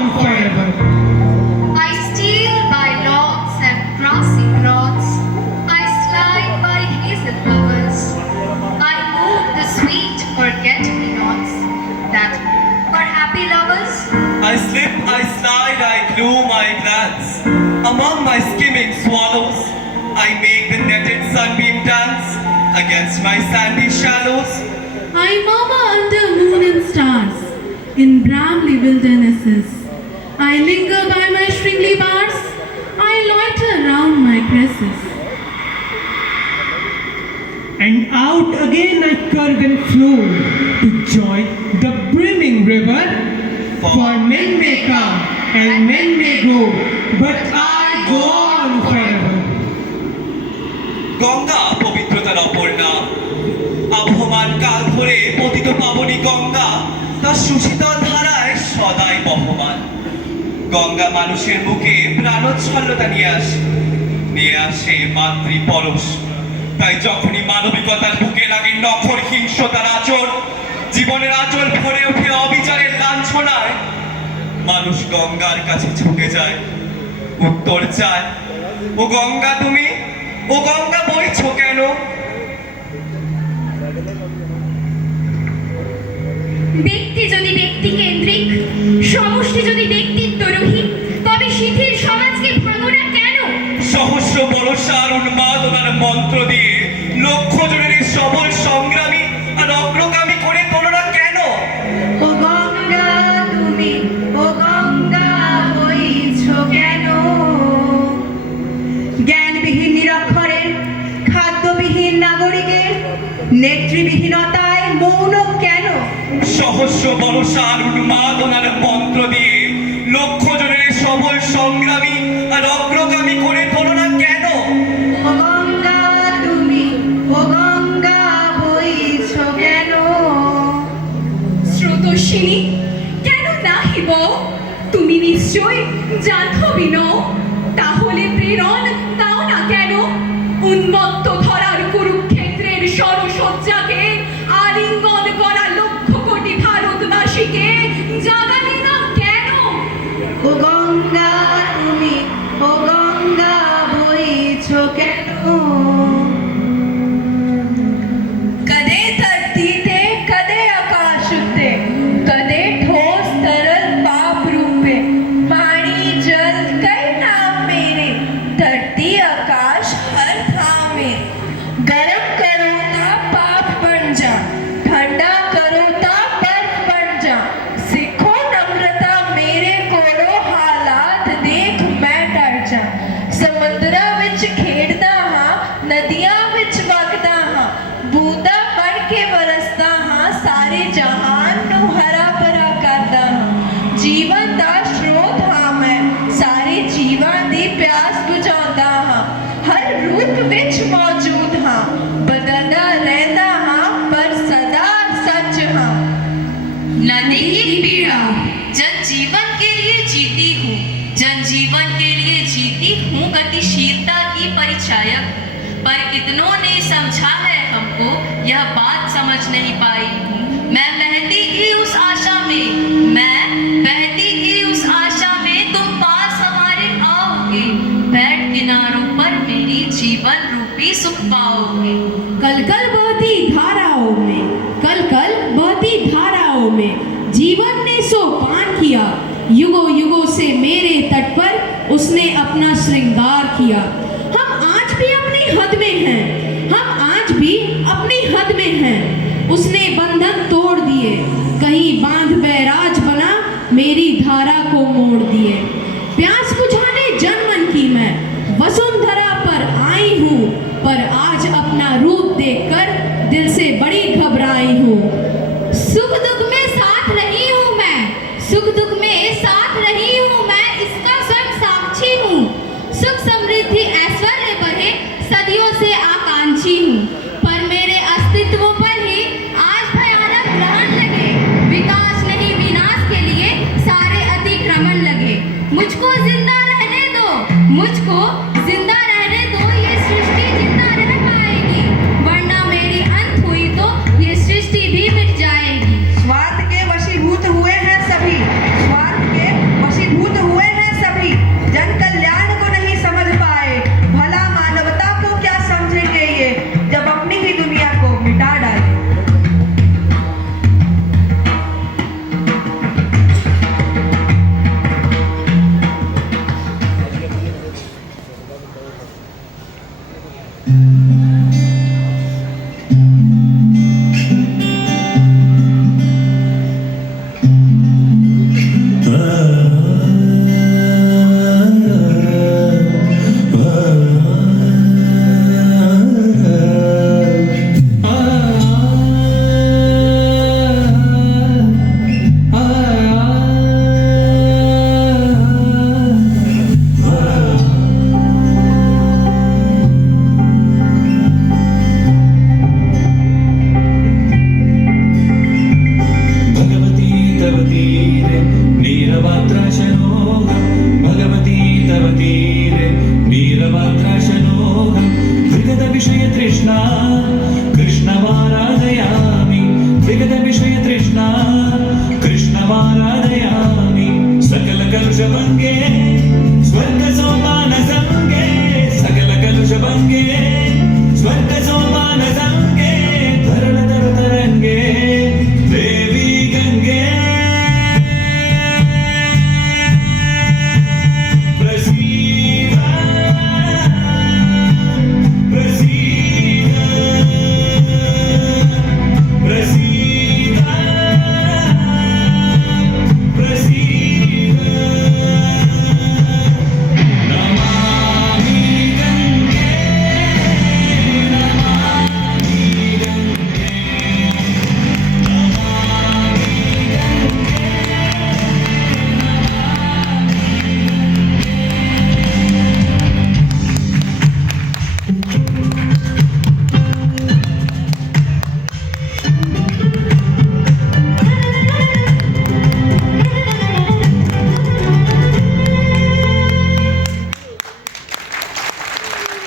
on forever. I steal by lots and grassy plots. I slide by hazel flowers. I move the sweet forget-me-nots that are happy lovers. I slip, I slide, I gloom, I glance. Among my skimming swallows, I make the netted sunbeam dance against my sandy shallows. I murmur under moon and stars in Bramley wildernesses. I linger by my stringly bars. I loiter round my cresses. And out again I curve and flow to join the brimming river. For men may come and men may go, but I go on forever. Ganga পবিত্রতার অপর নাম। আবহমান কাল ধরে পতিত পাবনী গঙ্গা তার সুশীতল ধারায় সদাই বহমান। গঙ্গা মানুষের বুকে প্রাণোচ্ছলতা নিয়ে আসে মাতৃ পরশ। তাই যখনই মানবিকতার বুকে লাগে নখর হিংসতার আচর, জীবনের আচল ভরে ওঠে অবিচারের লাঞ্ছনায়, মানুষ গঙ্গার কাছে ঝুঁকে যায়, উত্তর চায়, ও গঙ্গা তুমি, ও গঙ্গা বইছো কেন? ব্যক্তি যদি ব্যক্তি কেন্দ্রিক, সমষ্টি যদি ব্যক্তিত্বরহিত, তবে শিথিল সমাজকে ভাঙোনা কেন? সহস্র বরষার উন্মাদনার মন্ত্র দিয়ে লক্ষ জনের সবল সংগ্রামী আর অগ্রগামী করে তোলো না কেন? ও গঙ্গা তুমি, ও গঙ্গা বইছো কেন? জ্ঞানবিহীন নিরক্ষরের, খাদ্যবিহীন নাগরিকের নেতৃবিহীনতায় মৌন কেন? সহস্র বরষার উন্মাদনার মন্ত্র দিয়ে লক্ষ জনের সবল সংগ্রামী আর অগ্রগামী করে তোলো না কেন? ও গঙ্গা তুমি, ও গঙ্গা বইছো কেন? স্রোতস্বিনী কেন নাহিব? তুমি নিশ্চয় জাহ্নবী নও, তাহলে প্রেরণ দাও না কেন? উন্মত্ত ধরার কুরুক্ষেত্রের সরসজ্জাকে আলিঙ্গন করা লক্ষ কোটি ভারতবাসীকে জাগালে না কেন? ও গঙ্গা তুমি, ও গঙ্গা বইছো কেন? कदे धरती थे, कदे आकाश थे, कदे ठोस तरल पाप रूपे, पानी जल कई नाम मेरे, धरती आकाश हर थामे। गरम करो ता पाप बन जा, ठंडा करो ता बर्फ बन जा, सिखो नम्रता मेरे कोलो, हालात देख मैं डर जा। समुद्रा विच खेड़दा हां, नदियां विच वगदा हां, बूंदा बन के वरसदा हां, सारे जहान नू हरा भरा करदा हां। जीवन दा स्रोत हां मैं, सारे जीवां दी प्यास बुझाउंदा हां, हर रूप विच मौजूद हां, बदलदा रहंदा हां, पर सदा सच हां। नदी की पीड़ा जन जीवन के लिए जीती हूँ, जन जीवन के लिए जीती हूँ गतिशीलता की परिचायक, पर कितनों ने समझा है हमको यह बात समझ नहीं पाई हूँ। मैं बहती थी उस आशा में, मैं बहती थी उस आशा में तुम पास हमारे आओगे, बैठ किनारों पर मेरी जीवन रूपी सुख पाओगे। कल कल बहती धाराओं में, कल कल बहती धाराओं में जीवन ने सो पान किया, युगों युगों से मेरे तट पर उसने अपना श्रृंगार किया। हम आज भी अपनी हद में हैं, हम आज भी अपनी हद में हैं। उसने बंधन तोड़ दिए, कहीं बांध बैराज बना, मेरी धारा को मोड़ दिए। प्यास बुझाने जनमन की मैं वसुंधरा पर आई हूँ, पर आज अपना रूप देखकर दिल से बड़ी घबराई हूँ। सुख दुख में साथ रही हूँ मैं, सुख दुख में साथ रही हूँ मैं, इसका स्वयं साक्षी हूँ। सुख समृद्धि ऐश्वर्य बहे सदियों से आकांक्षी हूँ, पर मेरे अस्तित्व पर ही आज भयानक ग्रहण लगे। विकास नहीं विनाश के लिए सारे अतिक्रमण लगे। मुझको जिंदा रहने दो, मुझको जिंदा रहने दो, ये सृष्टि जिंदा रह पाएगी, वरना मेरी अंत हुई तो ये सृष्टि भी मिट जाएगी। स्वार्थ के वशीभूत हुए हैं सभी, स्वार्थ के तृष्णा कृष्णमाराधयामि विगत विषय तृष्णा कृष्णमाराधयामि सकल कलुषभङ्गे